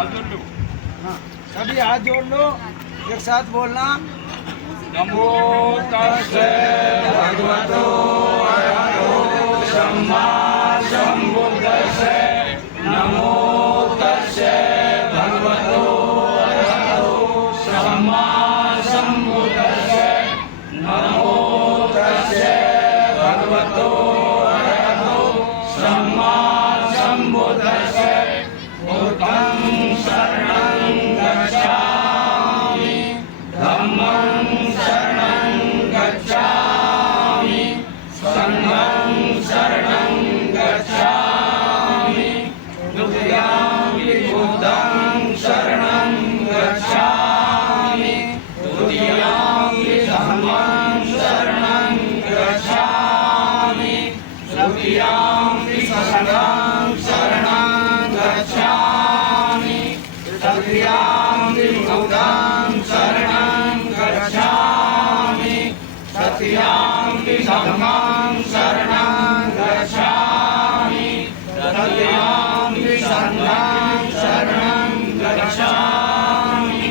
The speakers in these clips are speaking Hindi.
हाँ, सभी हाथ जोड़ लो, एक साथ बोलना। नमो तस्से भगवतो अरहतो सम्मा सम्बुद्धस्से। नमो तस्से भगवतो अरहतो सम्मा सम्बुद्धस्से। नमो तस्से भगवतो अरहतो सम्मा सम्बुद्धस्से। बुद्धं शरणं गच्छामि, धम्मं शरणं गच्छामि, संघं शरणं गच्छामि, द्वितीयंपि बुद्धं शरणं गच्छामि, तृतीयंपि धम्मं शरणं गच्छामि, तृतीयंपि संघं शरणं गच्छामि, तृतीयंपि बुद्धं शरणं गच्छामि, तृतीयंपि धम्मं शरणं गच्छामि, तृतीयंपि संघं शरणं गच्छामि।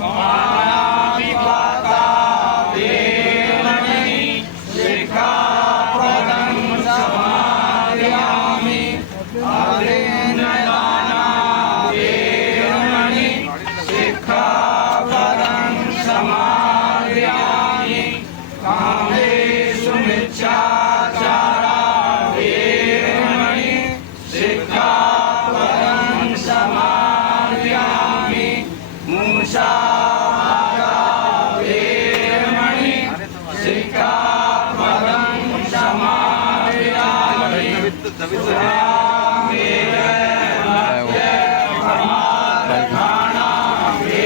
पाणातिपाता वेरमणि सिक्खापदं समादयामि। अनेनदाना वेरमणि सिक्खापदं समादयामि। कामेषु मिच्छाचारा वेरमणि सिक्खापदं समादयामि। मूषावादा वेरमणि सिक्खापदं समादयामि।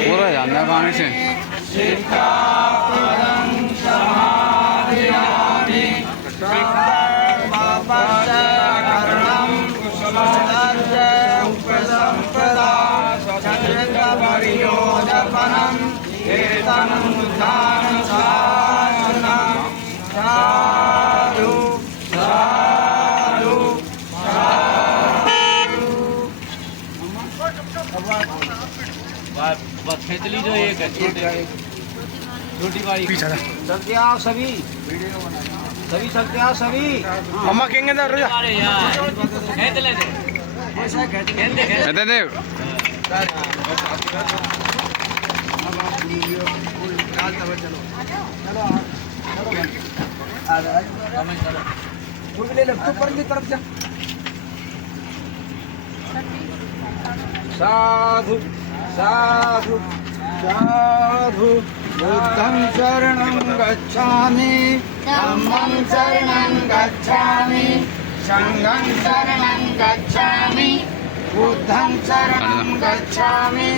पूरा जानना कहानी से सिक्खापदं समादयामि। करणं कुशलस्य उपसम्पदा चन्द्रवर्योदपनं कीर्तनं बुद्धानं शासनं। साधु साधु बस खींच लीजिए एक छोटी वाली चलते आओ सभी, सभी चलते आओ सभी। मम्मा कहेंगे ना रुजा अरे यार खींच ले दे ऐसा कहते हैं। दे दे चलो तू भी ले लो, तू पर की तरफ जा। साधु साधु साधु। बुद्धं शरणं गच्छामि, धम्मं शरणं गच्छामि, संघं शरणं गच्छामि, बुद्धं शरणं गच्छामि,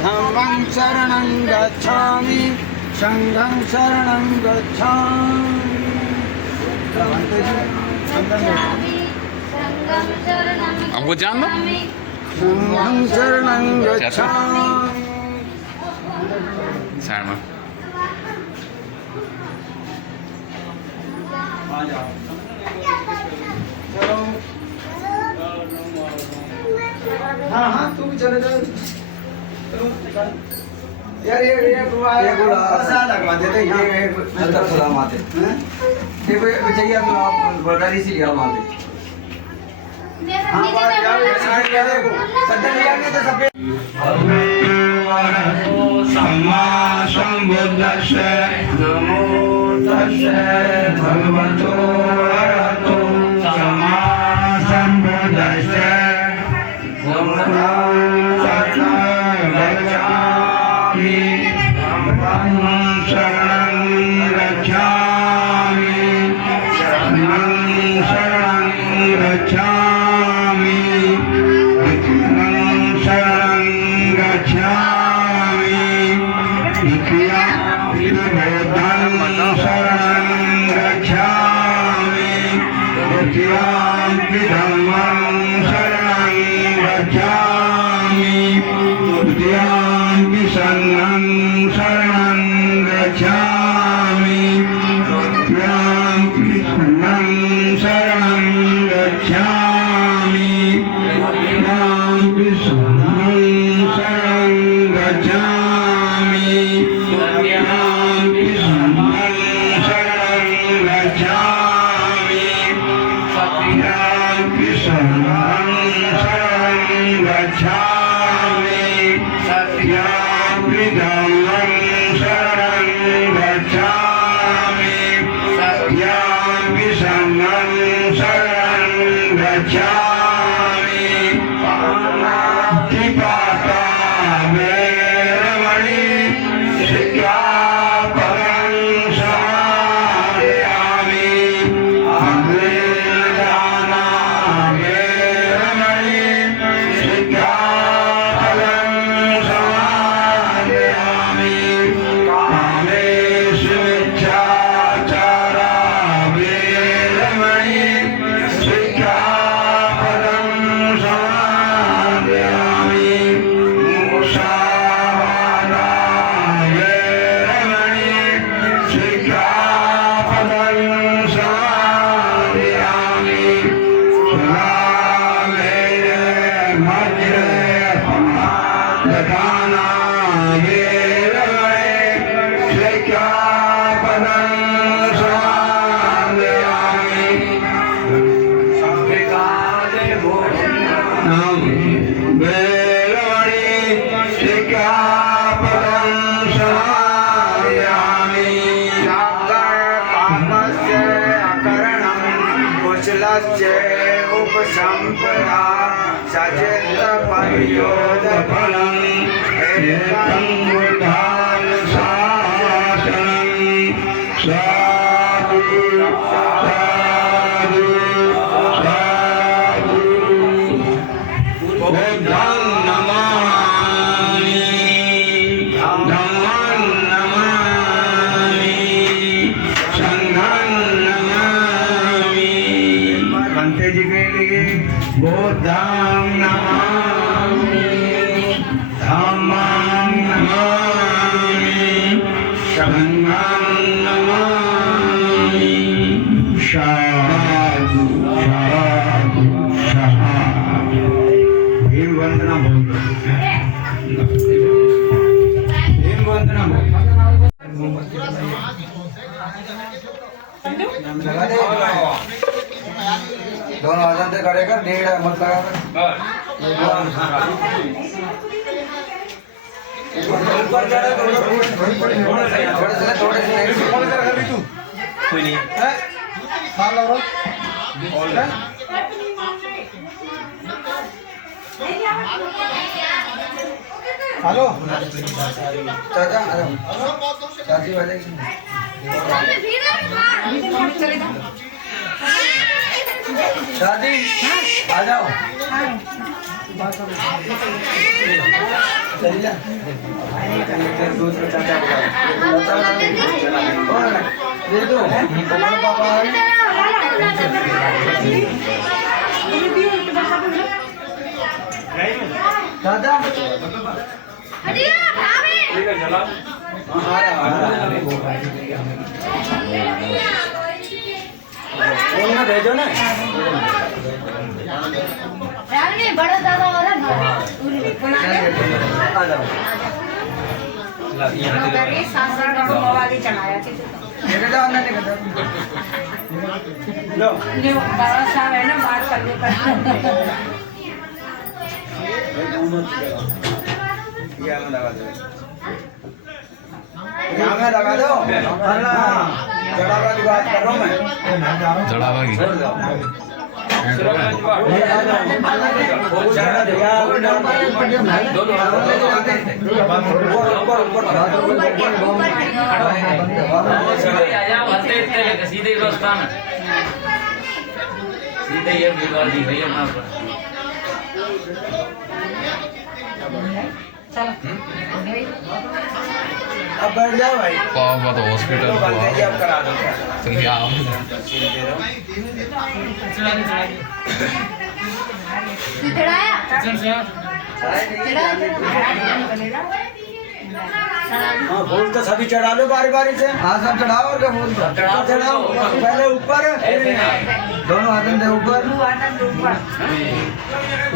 धम्मं शरणं गच्छामि, संघं शरणं गच्छामि। आपको जान दो संघं शरणं गच्छामि। साइड में चलो हाँ हाँ तू भी चले जाओ। यार ये ऐसा लगवा देते ये अंदर खुला माते हैं। ये चाहिए तो आप बर्दारी से लिया माते। हाँ बात यार ये साइड लिया देखो सज्जन लिया नहीं तो सफेद। सम्मा सम्बुद्धस्से। नमो तस्से भगवतो अरहतो सम्मा सम्बुद्धस्से। बुद्धं शरणं गच्छामि, धम्मं शरणं गच्छामि, संघं शरणं गच्छामि, बुद्धं शरणं गच्छामि, तृतीयंपि बुद्धं शरणं गच्छामि, तृतीयंपि धम्मं शरणं गच्छामि, तृतीयंपि संघं शरणं गच्छामि। गच्छामि सत्यमपि धम्मं शरणं गच्छामि सत्यमपि संघं शरणं गच्छामि पाणिपाता वेरमणि सिक्खापदं समादयामि अमृतदाना वेरमणि सिक्खापदं समादयामि कामेषु मिथ्याचारा वेरमणि सिक्खापदं समादयामि मुसावादा वेरमणि सिक्खापदं समादयामि दाना वेरमणि सिक्खापदं समादयामि वेरमणि सिक्खापदं समादयामि पापस्य अकरणं कुशलस्य उपसम्पदा सचेत परियोगफलम् एकं बुद्धान् शासनं साधु साधु साधु बुद्धं नमामि धम्मं नमामि संघं नमामि बनते जी के लिए बुद्धं नमामि धम्मं नमामि संघं नमामि साधु साधु साधु भीम वंदना बोल भीम वंदना बोल लगा दे दोनों हाथों से खड़े कर डेढ़ मत लगा कर ऊपर चढ़ा थोड़े से कोई नहीं हेलो चाचा चाची वाले दादी आ जाओ चलिए दूसरे चाचा दे दो पापा दादा भेजो ना बड़ा दादा हो रहा है ना बात करने पर यहाँ में लगा दो चढ़ावा की बात कर रहा हूँ मैं चढ़ावा की सीधे रास्ता में सीधे ये विवादी भैया ना अब बैठ जाओ भाई पापा तो हॉस्पिटल अब करा दो चलिए आओ हाँ फूल तो सभी चढ़ा लो बारी बारी से हाँ सब चढ़ाओ और क्या फूल चढ़ाओ पहले ऊपर दोनों हाथों से ऊपर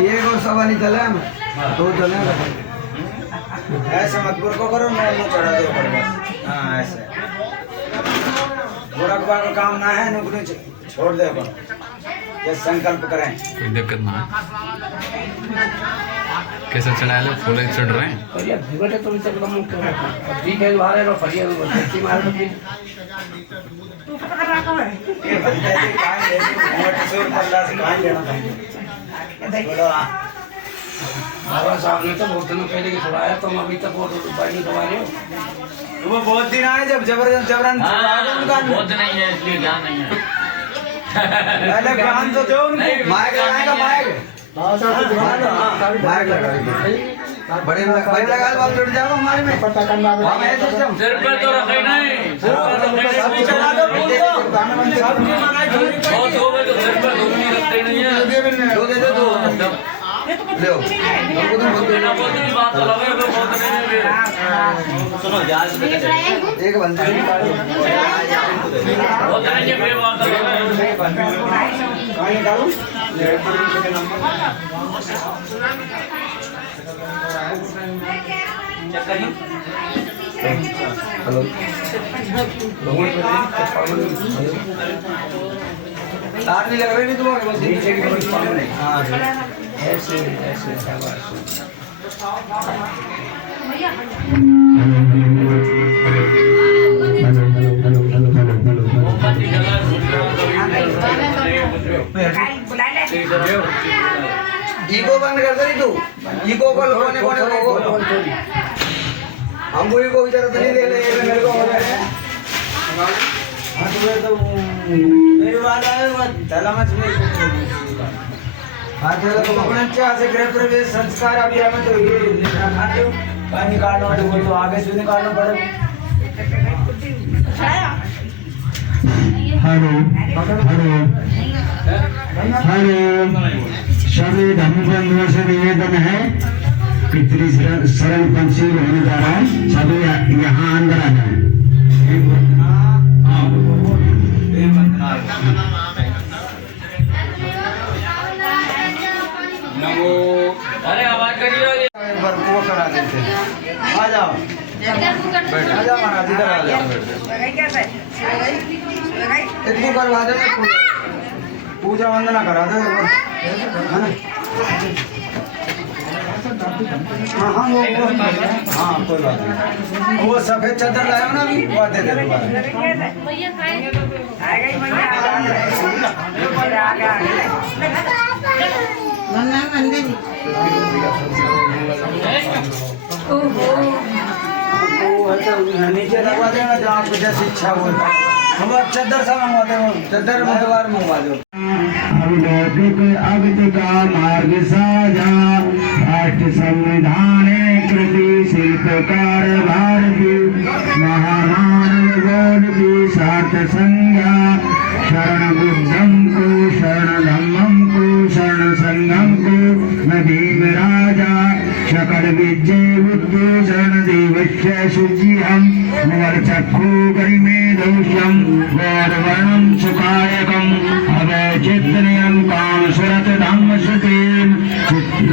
एक और सवा नहीं चले हम दो चले ऐसे मत गुर को करो मैं चढ़ा दो ऊपर बस हाँ ऐसे बुरा का काम ना है नुकने छोड़ दे ये संकल्प करें कोई दिक्कत ना है कैसे चढ़ा लो फूले चढ़ रहे हैं फरिया भिगटे तो चल कम तो ठीक है बाहर है फरिया को देखी मार तो ये बनता है कान ले मोट सुर पल्ला से कान लेना बोलो बाबा साहब ने तो बहुत दिनों पहले की छुड़ाया तुम अभी तक वो बाड़ी दबा रहे हो वो बहुत दिन आए जब जबरदस्त जबरन बहुत नहीं है इसलिए ध्यान नहीं है पहले ज्ञान तो दो उनको माइक लगाएगा माइक माइक लगा बड़े भाई लगा लो जुड़ जाओ हमारे में पता करना है सिस्टम सिर पे तो रखे नहीं सिर पे तो रखे चला दो बोल दो सबकी मनाई बहुत हो गए तो सिर पे दो नहीं रखते नहीं है दो दे दो दो ले आओ हमको तो बोल बिना बोलते की बात अलग है तो बहुत नहीं सुनो जाल एक बंदे बहुत नहीं है बेबात अलग है कहां निकालूं हेलो तार भी लग रही नहीं तुम्हारे बस नीचे की तरफ पानी नहीं हां ऐसे ऐसे शाबाश ईगो बंद कर दे तू ईगो को कोने कोने को हमको ईगो इधर तो नहीं दे ले मेरे को हो रहा है हां तो मेरे वाला है चला मत मेरे हां तो कोणाच्या असे गृह प्रवेश संस्कार अभियान तो ये खाते पानी काढणं वाले बोलतो आगे से निकालना पड़े हेलो हेलो सभी धर्मबंधुओं से निवेदन है कि सरल पंक्ति होने जा रहा है सभी यहाँ अंदर आ जाए अरे आवाज करिए वो करा देते आ जाओ बैठ आ जाओ महाराज इधर आ जाओ इतनी करवा दे पूजा वंदना करा दे है ना हाँ हाँ वो हाँ कोई बात नहीं वो सफेद चादर लाया ना अभी वो दे दे नीचे लगवा देना जहाँ आपको जैसी इच्छा हो हम चादर सा मंगवाते हो चादर मंगवार मंगवा दो अवलौकिक अविदिका मार्ग साजा राष्ट्र संविधान कृति शिल्पकार भारती महामानव गौरवी सार्थ संज्ञा शरण बुद्धम को शरण धम्मम को शरण संगम को नदीम राजा शकल विजय बुद्धि शरण देवस्य शुचिहम मुवर चक्षु गरिमे दोषम गौरवर्णम सुखायकम अभय चित्तनयम काम सुरत धम्म सुतेन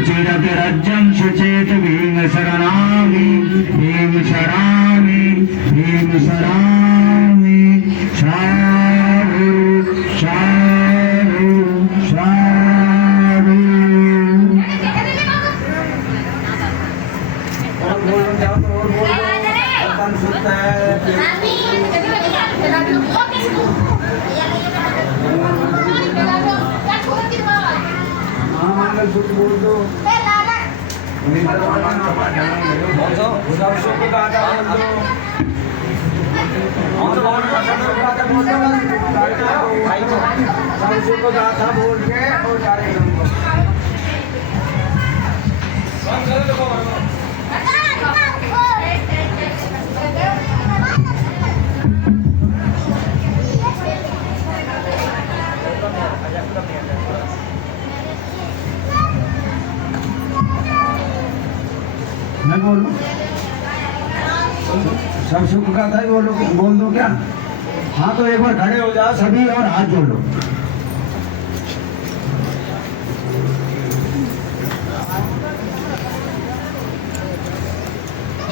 चिरत रज्जम सुचेत भीम शरणामि भीम शरामि भीम शरामि साधु साधु साधु और बोल जाओ तो और बोल अपन सुनता है मंगल सूत्र बोल दो सबसे को गाता बोल के और कार्यक्रम को मैं बोलूं सब सुख का था बोल दो क्या हाँ तो एक बार खड़े हो जाओ सभी और हाथ जोड़ लो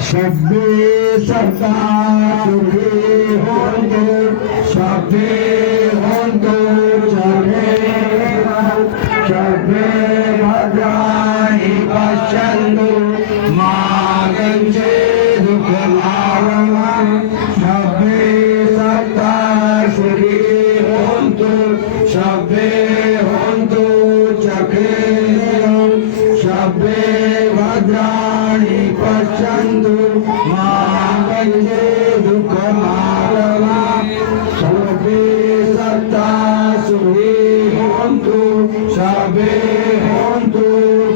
शब्दे सत्ता सुखे होंदो शब्दे होंदो चले शब्दे भद्राणि पश्यन्तु मा कञ्चे दुःखमावहं सर्वे सत्ता सुखी भवन्तु सर्वे भवन्तु सुखिनः सर्वे भद्राणि पश्यन्तु मा कञ्चे दुःखमावहं सर्वे सत्ता सुखी भवन्तु सर्वे भवन्तु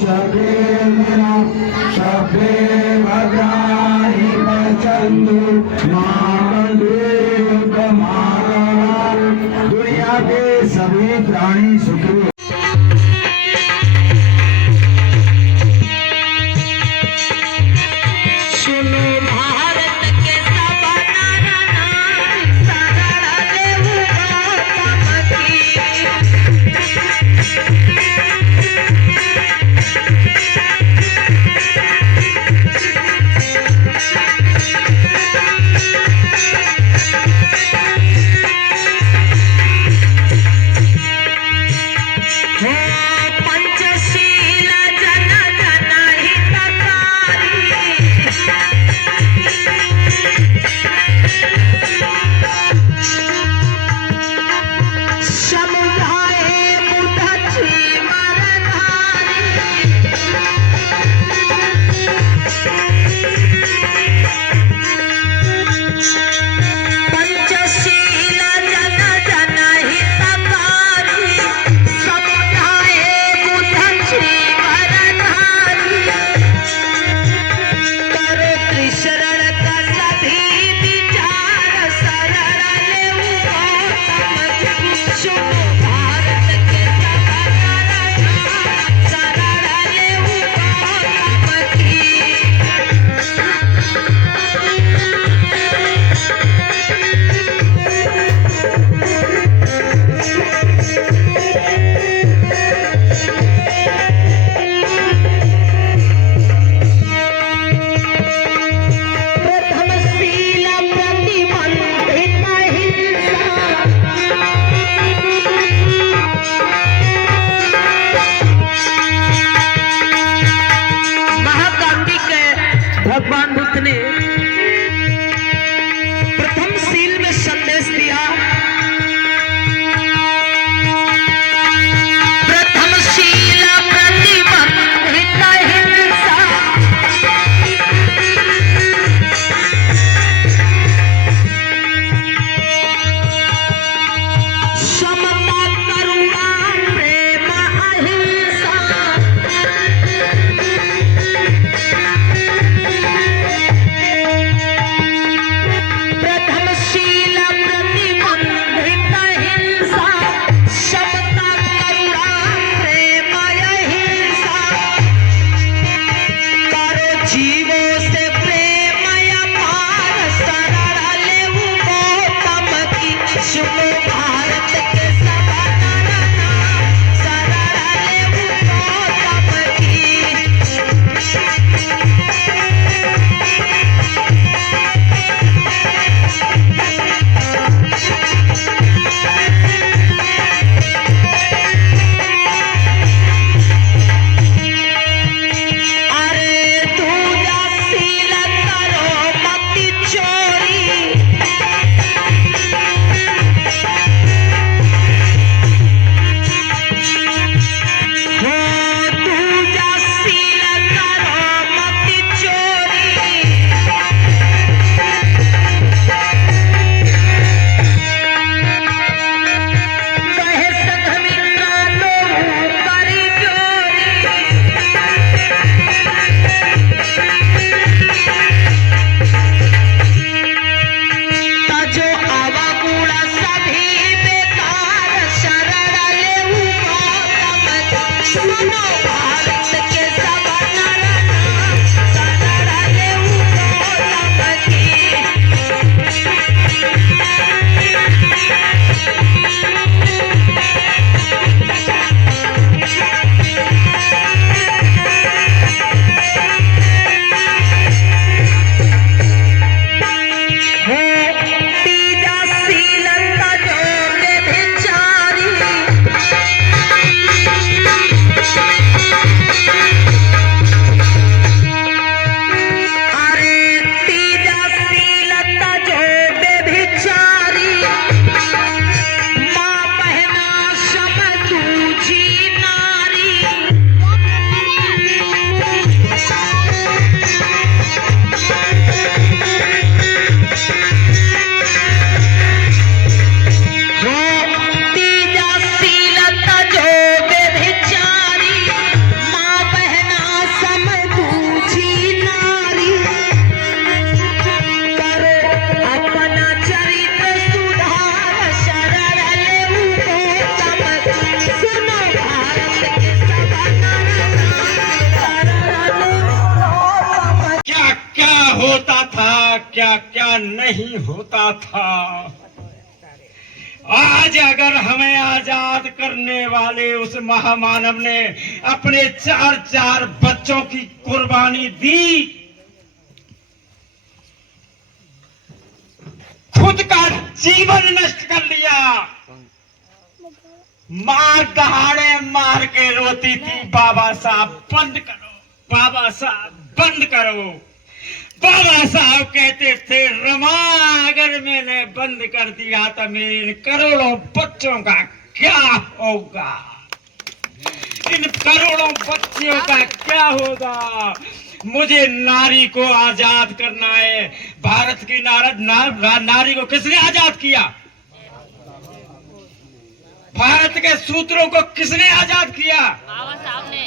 सुखिनः सर्वे भद्राणि पश्यन्तु मा कञ्चे दुःखमावहं दुनिया के सभी प्राणी सुखी सुनो क्या क्या नहीं होता था। आज अगर हमें आजाद करने वाले उस महामानव ने अपने 4 बच्चों की कुर्बानी दी, खुद का जीवन नष्ट कर लिया, मार दहाड़े मार के रोती थी, बाबा साहब बंद करो, बाबा साहब बंद करो। बाबा साहब कहते थे, रमा अगर मैंने बंद कर दिया तो मेरे करोड़ों बच्चों का क्या होगा, इन करोड़ों बच्चों का क्या होगा। मुझे नारी को आजाद करना है। भारत की नारी को किसने आजाद किया? भारत के सूत्रों को किसने आजाद किया? बाबा साहब ने।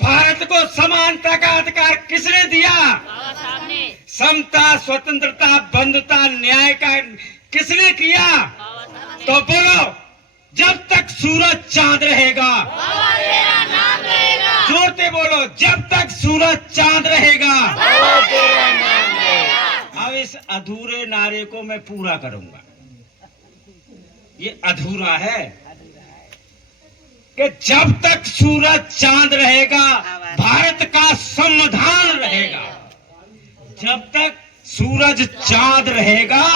भारत को समानता का अधिकार किसने दिया? बाबा साहब ने। समता, स्वतंत्रता, बंधुता, न्याय का किसने किया? बाबा साहब ने। तो बोलो, जब तक सूरज चांद रहेगा, बाबा तेरा नाम रहेगा। जोर से बोलो, जब तक सूरज चांद रहेगा, बाबा तेरा नाम रहेगा। अब इस अधूरे नारे को मैं पूरा करूंगा। ये अधूरा है कि जब तक सूरज चांद रहेगा भारत का संविधान रहेगा। जब तक सूरज चांद रहेगा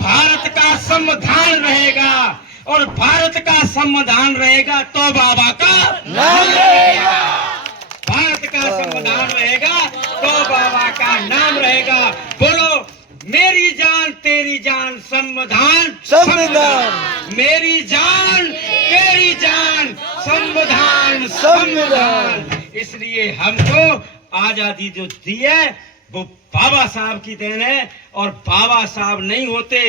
भारत का संविधान रहेगा, और भारत का संविधान रहेगा तो बाबा का नाम रहेगा। भारत का संविधान रहेगा तो बाबा का नाम रहेगा। बोलो, मेरी जान तेरी जान संविधान, संविधान। मेरी जान तेरी जान संविधान, संविधान। इसलिए हमको आजादी जो दी है वो बाबा साहब की देन है, और बाबा साहब नहीं होते,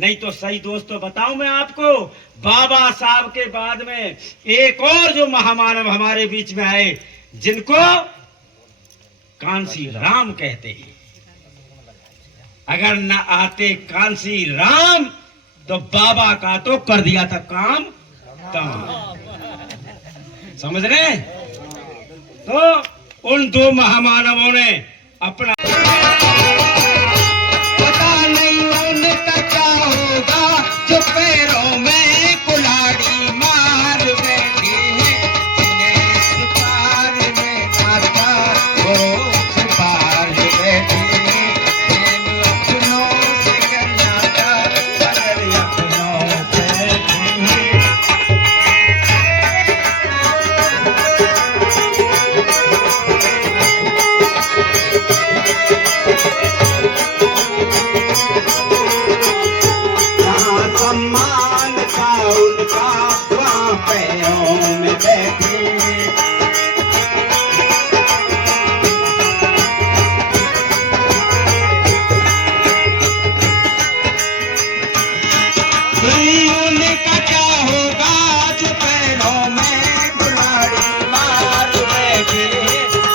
नहीं तो सही दोस्तों बताऊं मैं आपको, बाबा साहब के बाद में एक और जो महामानव हमारे बीच में आए, जिनको कांसी राम कहते हैं। अगर न आते कांसी राम तो बाबा का तो कर दिया था काम तमाम। समझ रहे? तो उन 2 महामानवों ने अपना, पता नहीं उनका क्या होगा जो पैरों में कुल्हाड़ी मार बैठे हैं, जिन्हें इस पार में नाता वो उस पार बैठे हैं, जिन्हें अपनों से करना था अगर अपनों से नहीं। जहाँ सम्मान था उनका वहाँ पैरों में बैठे। उनका क्या होगा जो पैरों में कुल्हाड़ी मार बैठे,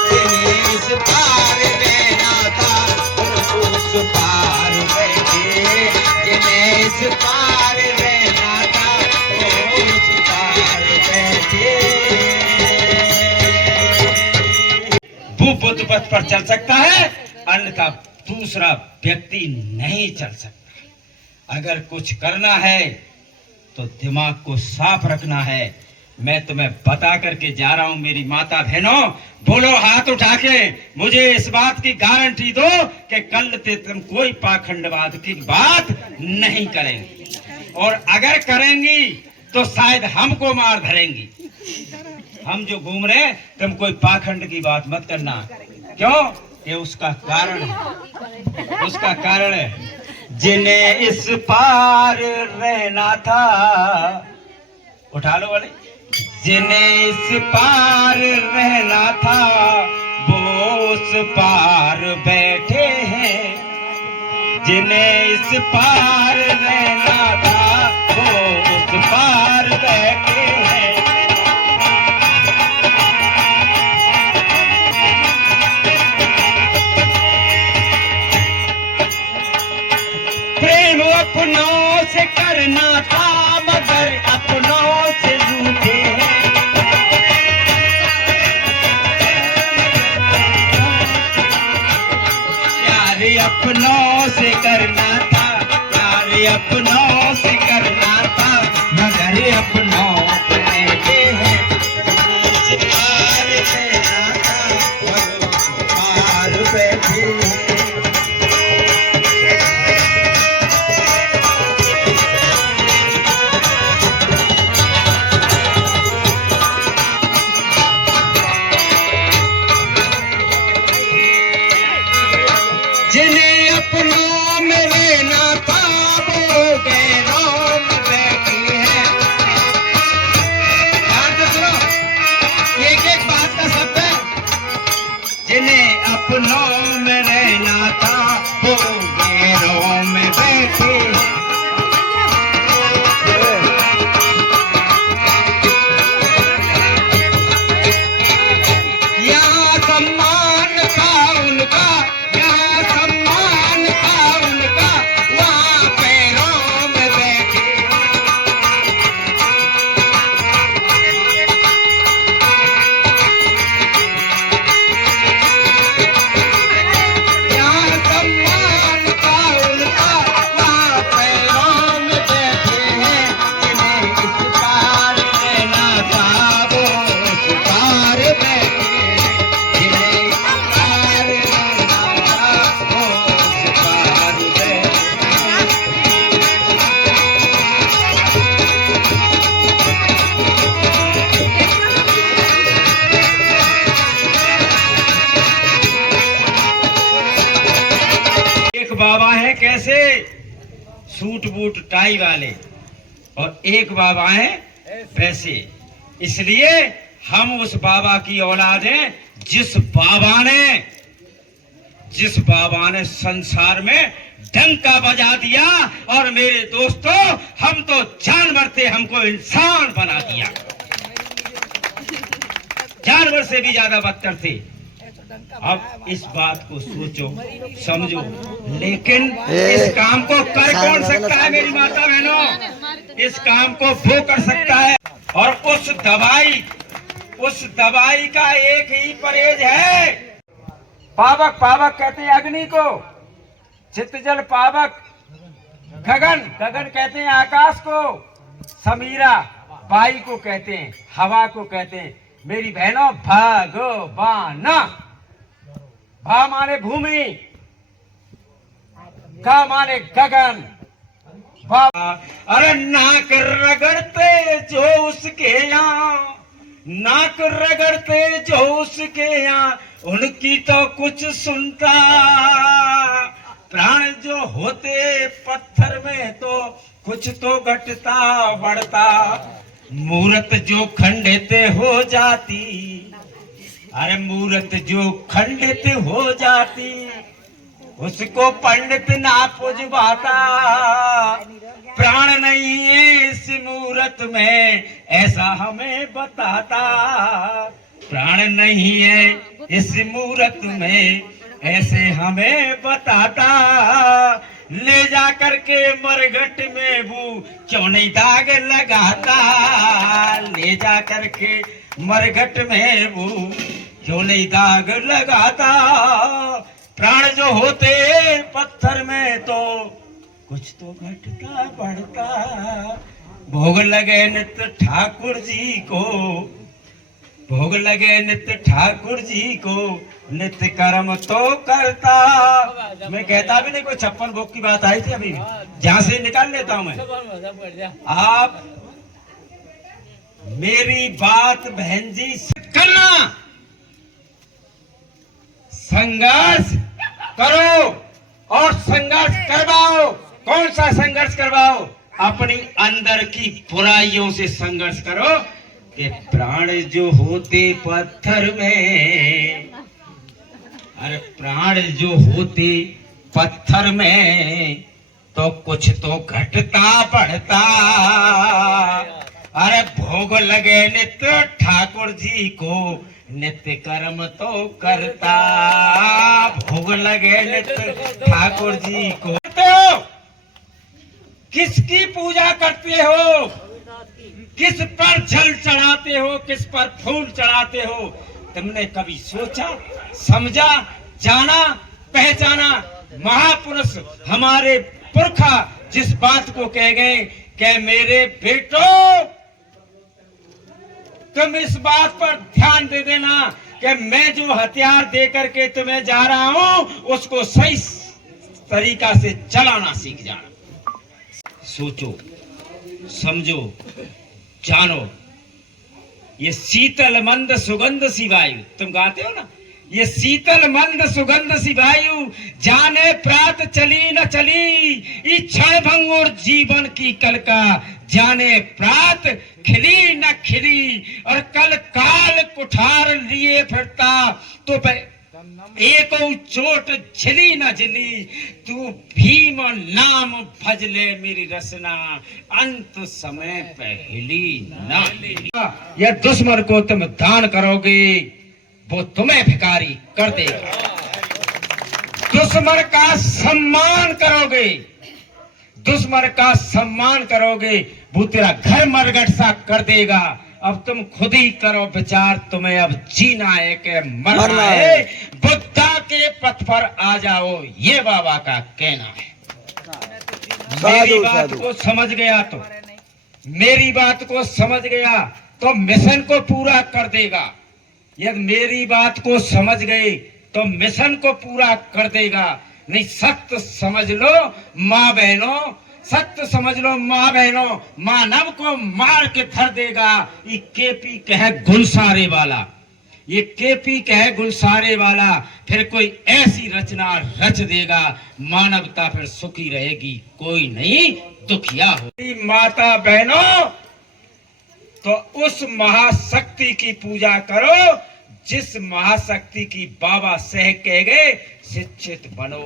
जिन्हें इस पार रहना था उस पार बैठे, जिन्हें इस पार रहना था उस पार बैठे। वो बुद्ध पथ पर चल सकता है, अन्यथा दूसरा व्यक्ति नहीं चल सकता। अगर कुछ करना है तो दिमाग को साफ रखना है। मैं तुम्हें बता करके जा रहा हूं, मेरी माता बहनों, बोलो हाथ उठा के, मुझे इस बात की गारंटी दो कि कल से तुम कोई पाखंडवाद की बात नहीं करेंगी, और अगर करेंगी तो शायद हमको मार धरेंगी। हम जो घूम रहे हैं, तुम कोई पाखंड की बात मत करना। क्यों? ये उसका कारण है, उसका कारण है। जिन्हें इस पार रहना था, उठा लो वाले, जिन्हें इस पार रहना था वो उस पार बैठे हैं, जिन्हें इस पार रहना था वो उस पार बैठे हैं। प्रेम अपनों से करना था मगर अपनों से रूठे हैं। प्यार अपनों से करना था, प्यार अपनों से करना था, मगर अपनों पे लगे हैं, प्यार देना था, प्यार बैठे हैं। जिन्हें अपनों में लेना था वो गैरों में बैठी है। ध्यान से सुनो, एक एक बात का शब्द है। जिन्हें अपनों में रहना था वो गैरों में बैठे हैं। यहाँ सम्मान था उनका, यहाँ सम्मान था उनका, वहाँ पैरों में बैठे। यहाँ सम्मान था उनका, वहाँ पैरों में बैठे हैं। जिन्हें इस पार रहना था वो उस पार बैठे हैं। जिन्हें इस पार रहना था वो उस पार बैठे हैं। एक बाबा है कैसे, सूट बूट टाई वाले, और एक बाबा है वैसे। इसलिए हम उस बाबा की औलाद हैं जिस बाबा ने संसार में डंका बजा दिया। और मेरे दोस्तों, हम तो जानवर थे, हमको इंसान बना दिया। जानवर से भी ज्यादा बदतर थे। अब इस बात को सोचो, समझो, लेकिन इस काम को कर कौन सकता है मेरी माता बहनों? इस काम को वो कर सकता है। और उस दवाई का एक ही परहेज है। पावक कहते हैं अग्नि को, चित्तजल पावक, गगन कहते हैं आकाश को, समीरा वायु को कहते हैं, हवा को कहते हैं। मेरी बहनों, भगवान, भा माने भूमि, गा माने गगन। अरे नाक रगड़ते जो उसके यहाँ, नाक रगड़ते जो उसके यहाँ, उनकी तो कुछ सुनता। प्राण जो होते पत्थर में तो कुछ तो घटता बढ़ता। मूरत जो खंडित हो जाती, अरे मूरत जो खंडित हो जाती, उसको पंडित ना पुजवाता। प्राण नहीं है इस मूरत में, ऐसा हमें बताता। प्राण नहीं है इस मूरत में, ऐसे हमें बताता। ले जा करके मरघट में वो क्यों नहीं दाग लगाता। ले जा करके मरघट में वो क्यों नहीं दाग लगाता। प्राण जो होते पत्थर में तो कुछ तो घटता बढ़ता। भोग लगे नित्य ठाकुर जी को, भोग लगे नित्य ठाकुर जी को, नित्य कर्म तो करता। मैं कहता भी नहीं, कोई 56 भोग की बात आई थी अभी, जहां से निकाल लेता हूं मैं। आप मेरी बात बहन जी करना, संघर्ष करो और संघर्ष करवाओ। कौन सा संघर्ष करवाओ? अपनी अंदर की बुराइयों से संघर्ष करो। कि प्राण जो होते पत्थर में, अरे प्राण जो होते पत्थर में तो कुछ तो घटता बढ़ता। अरे भोग लगे नित्य ठाकुर जी को, नित्य कर्म तो करता। भोग लगे नित्य ठाकुर जी को। तो किसकी पूजा करते हो? किस पर जल चढ़ाते हो? किस पर फूल चढ़ाते हो? तुमने कभी सोचा, समझा, जाना, पहचाना? महापुरुष हमारे पुरखा जिस बात को कह गए कि मेरे बेटो तुम इस बात पर ध्यान दे देना कि मैं जो हथियार दे करके तुम्हें जा रहा हूं उसको सही तरीका से चलाना सीख जाना। सोचो, समझो, जानो। ये शीतल मंद सुगंध सी वायु, तुम गाते हो ना, ये शीतल मंद सुगंध सी वायु जाने प्रात चली न चली, इच्छा भंगुर जीवन की कलका जाने प्रात खिली न खिली, और कल काल कुठार लिए फिरता तो एक चोट झिली न झिली, तू भीम नाम भज ले मेरी रसना, अंत समय पे हिली न हिली। यह दुश्मन को तुम दान करोगे वो तुम्हें भिखारी कर देगा। दुश्मन का सम्मान करोगे, दुश्मन का सम्मान करोगे वो तेरा घर मरगट सा कर देगा। अब तुम खुद ही करो विचार, तुम्हें अब जीना है कि मरना है। बुद्धा के पथ पर आ जाओ, ये बाबा का कहना है। मेरी बात को समझ गया तो, मेरी बात को समझ गया तो मिशन को पूरा कर देगा। यदि मेरी बात को समझ गए तो मिशन को पूरा कर देगा। नहीं, सत्य समझ लो माँ बहनों, सत्य समझ लो माँ बहनों, मानव को मार के धर देगा। ये केपी कहे गुलसारे वाला, ये केपी कहे गुलसारे वाला, फिर कोई ऐसी रचना रच देगा, मानवता फिर सुखी रहेगी, कोई नहीं दुखिया हो। माता बहनों, तो उस महाशक्ति की पूजा करो जिस महाशक्ति की बाबा सह कह गए, शिक्षित बनो,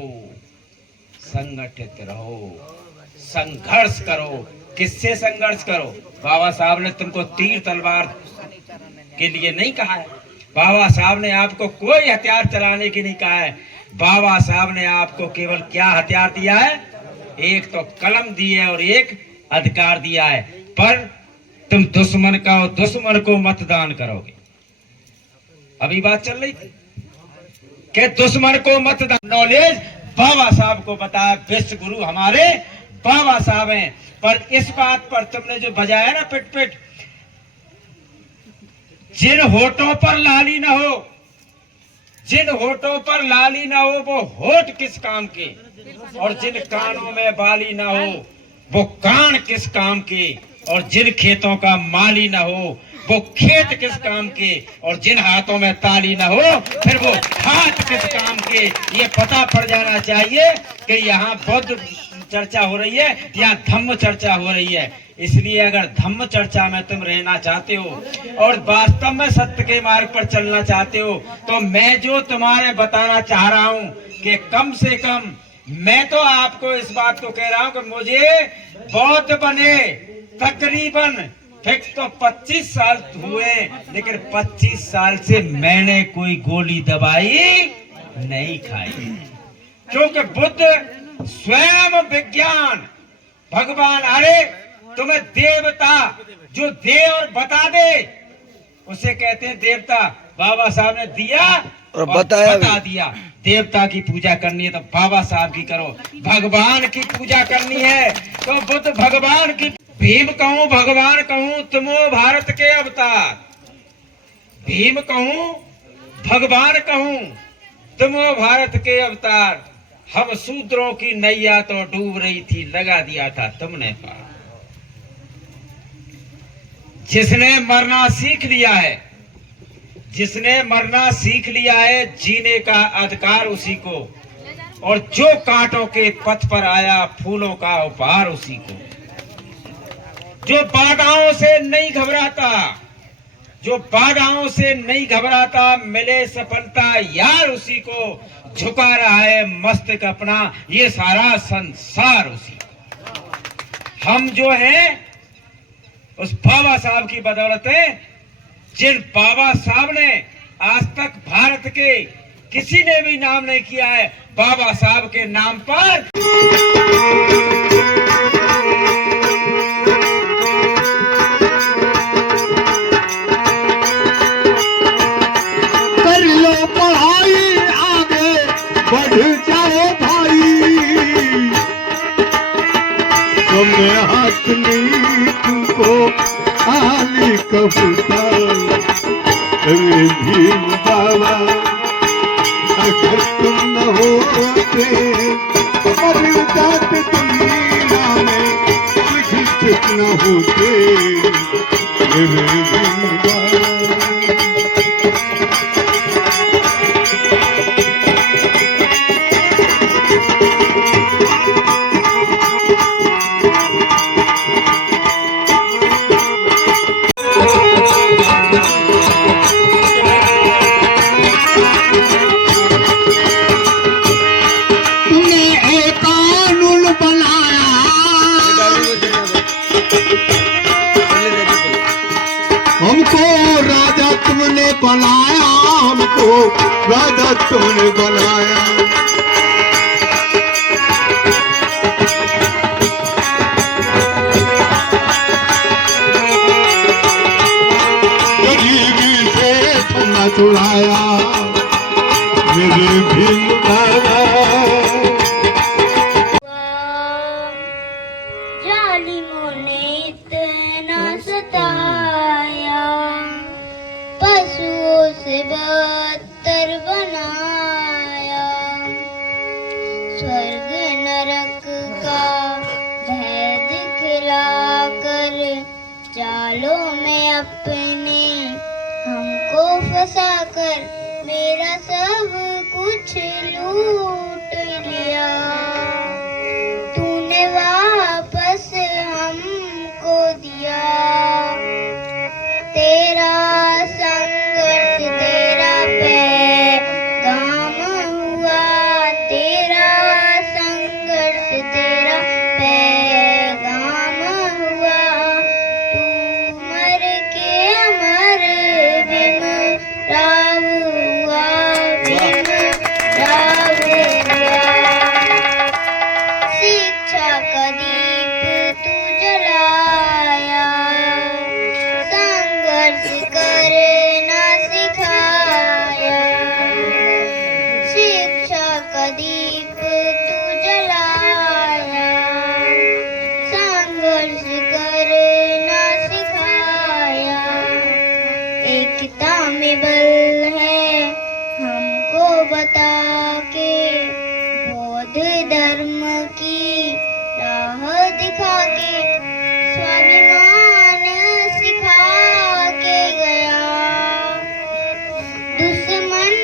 संगठित रहो, संघर्ष करो। किससे संघर्ष करो? बाबा साहब ने तुमको तीर तलवार के लिए नहीं कहा है। बाबा साहब ने आपको कोई हथियार चलाने की नहीं कहा है। बाबा साहब ने आपको केवल क्या हथियार दिया है? एक तो कलम दी है और एक अधिकार दिया है। पर तुम दुश्मन को मतदान करोगे। अभी बात चल रही थी कि दुश्मन को मतदान, नॉलेज बाबा साहब को बताया, विश्व गुरु हमारे बाबा साहब हैं। पर इस बात पर तुमने जो बजाया ना पिट पिट, जिन होठों पर लाली ना हो, जिन होठों पर लाली ना हो वो होठ किस काम के, और जिन कानों में बाली ना हो वो कान किस काम के, और जिन खेतों का माली ना हो वो खेत किस काम के, और जिन हाथों में ताली ना हो फिर वो हाथ किस काम के। ये पता पड़ जाना चाहिए कि यहाँ बुद्ध चर्चा हो रही है, यहाँ धम्म चर्चा हो रही है। इसलिए अगर धम्म चर्चा में तुम रहना चाहते हो और वास्तव में सत्य के मार्ग पर चलना चाहते हो, तो मैं जो तुम्हारे बताना चाह रहा हूँ कि कम से कम मैं तो आपको इस बात को कह रहा हूँ कि मुझे बौद्ध बने तकरीबन फिक्स तो 25 साल हुए, लेकिन 25 साल से मैंने कोई गोली दवाई नहीं खाई, क्योंकि बुद्ध स्वयं विज्ञान भगवान, अरे तुम्हें देवता जो दे और बता दे उसे कहते हैं देवता। बाबा साहब ने दिया और बता दिया। देवता की पूजा करनी है तो बाबा साहब की करो, भगवान की पूजा करनी है तो बुद्ध भगवान की। भीम कहूं भगवान कहूं तुमो भारत के अवतार, भीम कहूं भगवान कहूं तुमो भारत के अवतार। हम शूद्रों की नैया तो डूब रही थी, लगा दिया था तुमने पार। जिसने मरना सीख लिया है, जिसने मरना सीख लिया है, जीने का अधिकार उसी को, और जो कांटों के पथ पर आया फूलों का उपहार उसी को। जो बाधाओं से नहीं घबराता, जो बाधाओं से नहीं घबराता, मिले सफलता यार उसी को। झुका रहा है मस्तक अपना ये सारा संसार उसी को। हम जो हैं उस बाबा साहब की बदौलत है। जिन बाबा साहब ने आज तक भारत के किसी ने भी नाम नहीं किया है, बाबा साहब के नाम पर कर लो पढ़ाई आगे बढ़ जाओ भाई। हमें हाथनी तुमको आली कबूतर अरे भीम बाबा अगर तुम न होते अरे जात दुनिया में शिक्षित न होते मेरे भीम बाबा हमको राजा तुमने बनाया हमको राजा तुमने बनाया गरीबी से तुमने चुराया मेरे भीम बाबा जालिमों ने इतना सताया पशुओं से बदतर बनाया स्वर्ग नरक का भेद खिलाकर जालों में अपने हमको फंसाकर मेरा सब कुछ लूट लिया तूने वापस हमको दिया तेरा संघर्ष तेरा पैगाम हुआ तेरा संघर्ष तेरा पैगाम हुआ तू मर के अमर बिम राव हुआ बिम राव हुआ शिक्षा का दीप तू जलाया संघर्ष करना सिखाया शिक्षा का दीप तू जलाया संघर्ष करना सिखाया एकता में बल है हमको बता के बौद्ध धर्म की राह दिखा के स्वाभिमान सिखा के गया दुश्मन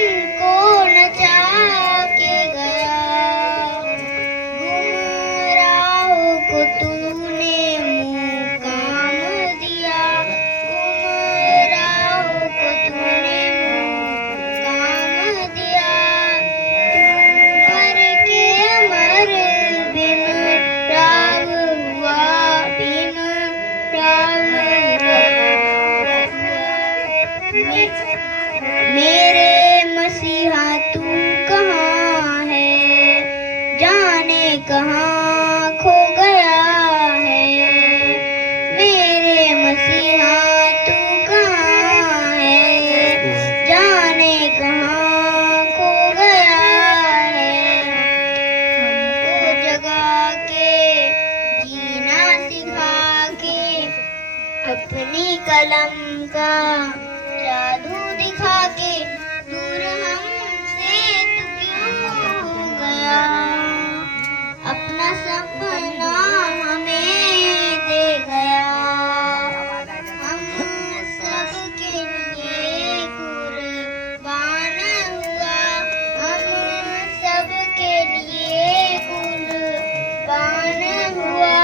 को नचा के गया गुमराहों को तूने मुकाम दिया गुमराहों को तूने मुकाम दिया मर के अमर बिन राव हुआ बिन राव मेरे मसीहा तू कहाँ है जाने कहाँ खो गया है मेरे मसीहा तू कहाँ है जाने कहाँ खो गया है हमको जगा के जीना सिखा के अपनी कलम का जादू दिखा के दूर हमसे तू क्यों हो गया अपना सपना हमें दे गया हम सबके लिए कुर्बान हुआ हम सबके लिए कुर्बान हुआ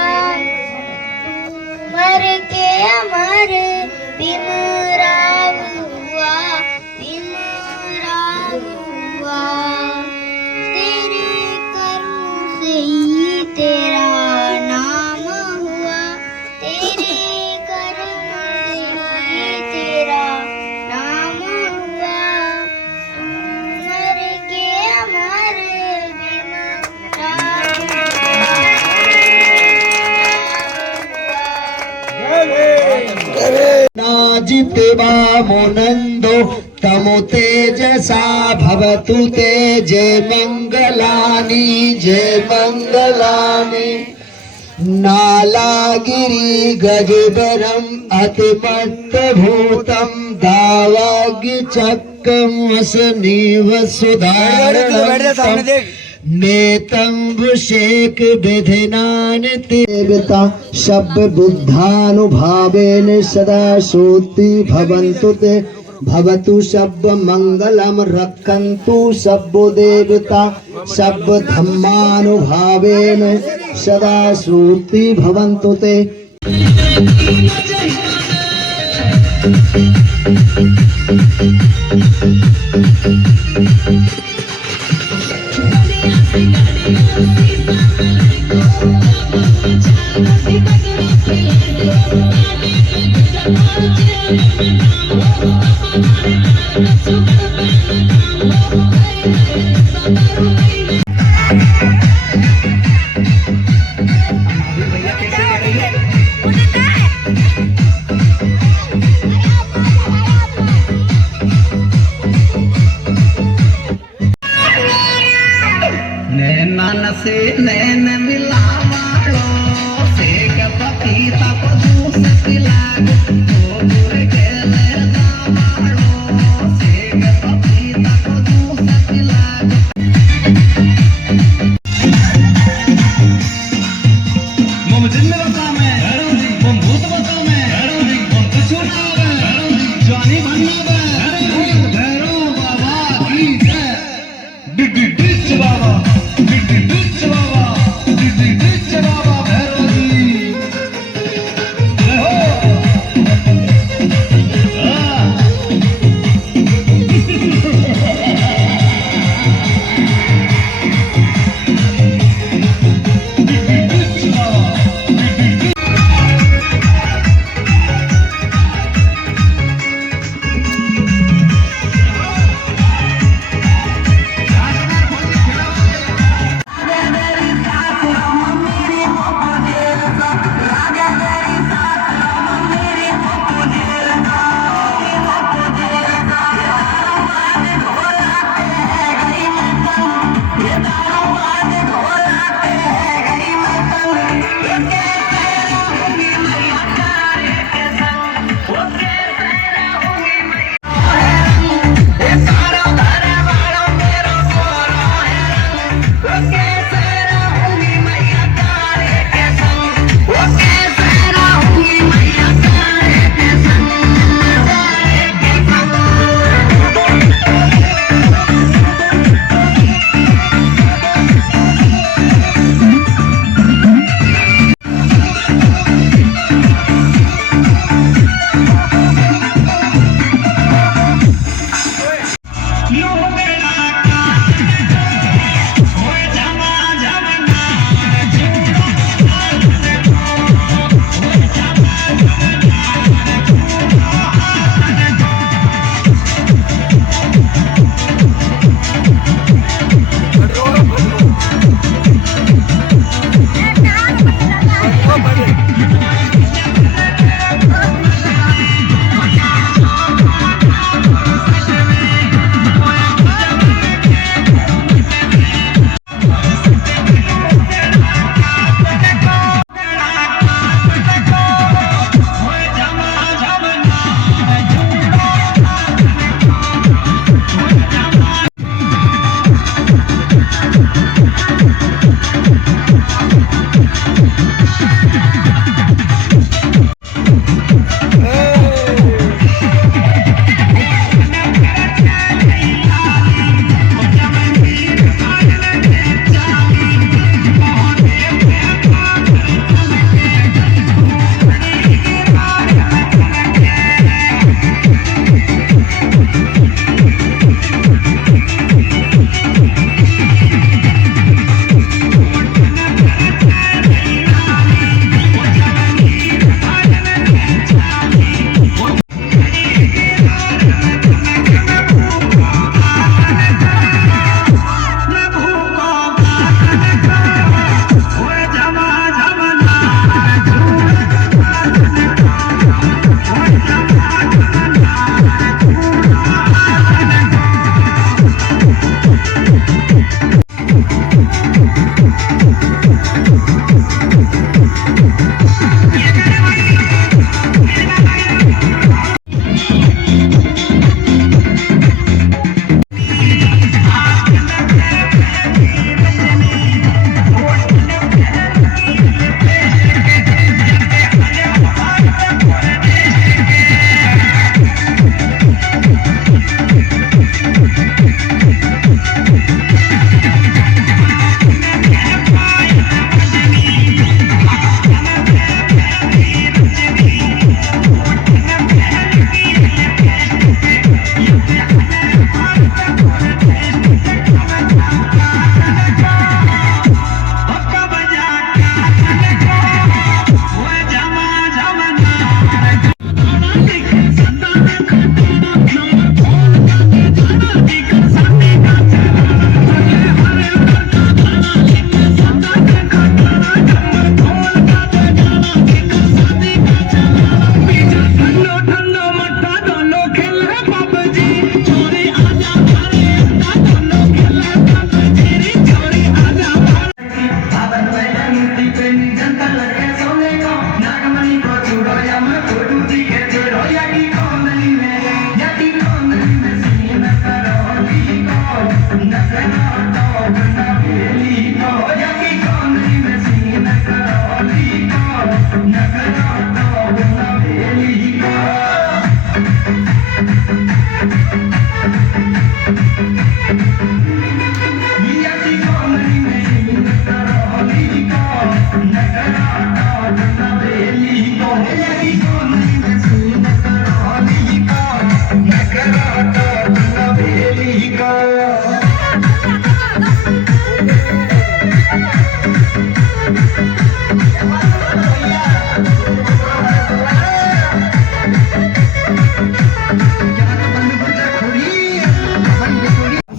मर के अमर भीम राव हुआ भीम राव हुआ तेरे कर्मों से ही तेरा नाम हुआ तेरे कर्मों से ही तेरा नाम हुआ तू मर के अमर भीम राव नाजितेवा मोनंदो तमो तेजसा भवतु तेजे मंगलानि जय मंगलानि नालागिरी गजबरम अतिमत्तभूतम दावाग्य चक्रम असनीव सुधारणम नेतंभुषेक विधिनान देवता शब्द बुद्धानुभावेन सदा सोति भवन्तु ते भवतु शब्द मंगलम रक्षन्तु शब्द देवता शब्द धम्मानुभावेन सदा सोति भवन्तु ते। नैनन से नैन मिलावालो से कपीता को दूस पिलागो दूर गेले जावालो से कपीता को दूस पिलागो। मम जिन्न बता मैं मम भूत बता मैं मम कछु ना जानी भन्ना भैरो बाबा की जय डिडी डिच बाबा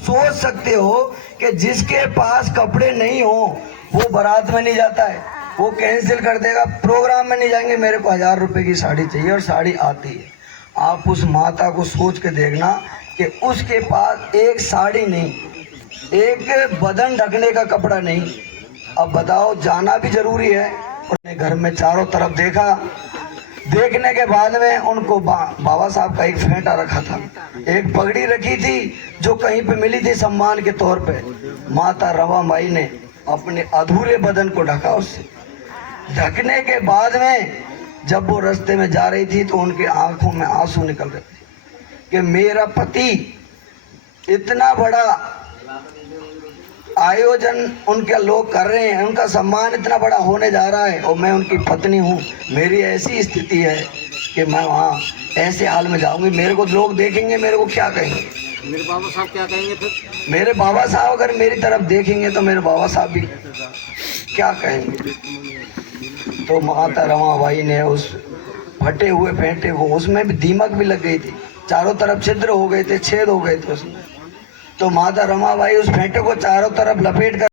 सोच सकते हो कि जिसके पास कपड़े नहीं हो वो बारात में नहीं जाता है, वो कैंसिल कर देगा, प्रोग्राम में नहीं जाएंगे, मेरे को 1000 रुपए की साड़ी चाहिए और साड़ी आती है। आप उस माता को सोच के देखना कि उसके पास एक साड़ी नहीं, एक बदन ढकने का कपड़ा नहीं। अब बताओ, जाना भी जरूरी है। उन्होंने घर में चारों तरफ देखा, देखने के बाद में उनको बाबा साहब का एक फेंटा रखा था, एक पगड़ी रखी थी जो कहीं पे मिली थी सम्मान के तौर पे। माता रमाबाई ने अपने अधूरे बदन को ढका उससे। ढकने के बाद में जब वो रास्ते में जा रही थी तो उनके आंखों में आंसू निकल रहे थे कि मेरा पति इतना बड़ा आयोजन उनके लोग कर रहे हैं, उनका सम्मान इतना बड़ा होने जा रहा है और मैं उनकी पत्नी हूँ, मेरी ऐसी स्थिति है कि मैं वहाँ ऐसे हाल में जाऊंगी, मेरे को लोग देखेंगे, मेरे को क्या कहेंगे? मेरे बाबा साहब क्या कहेंगे फिर? मेरे बाबा साहब अगर मेरी तरफ देखेंगे तो मेरे बाबा साहब भी क्या कहेंगे? तो माता रमाबाई ने उस फटे हुए फेंटे को, उसमें भी दीमक भी लग गई थी, चारों तरफ छिद्र हो गए थे, छेद हो गए थे उसमें। तो माता रमाबाई उस फेंटे को चारों तरफ लपेट कर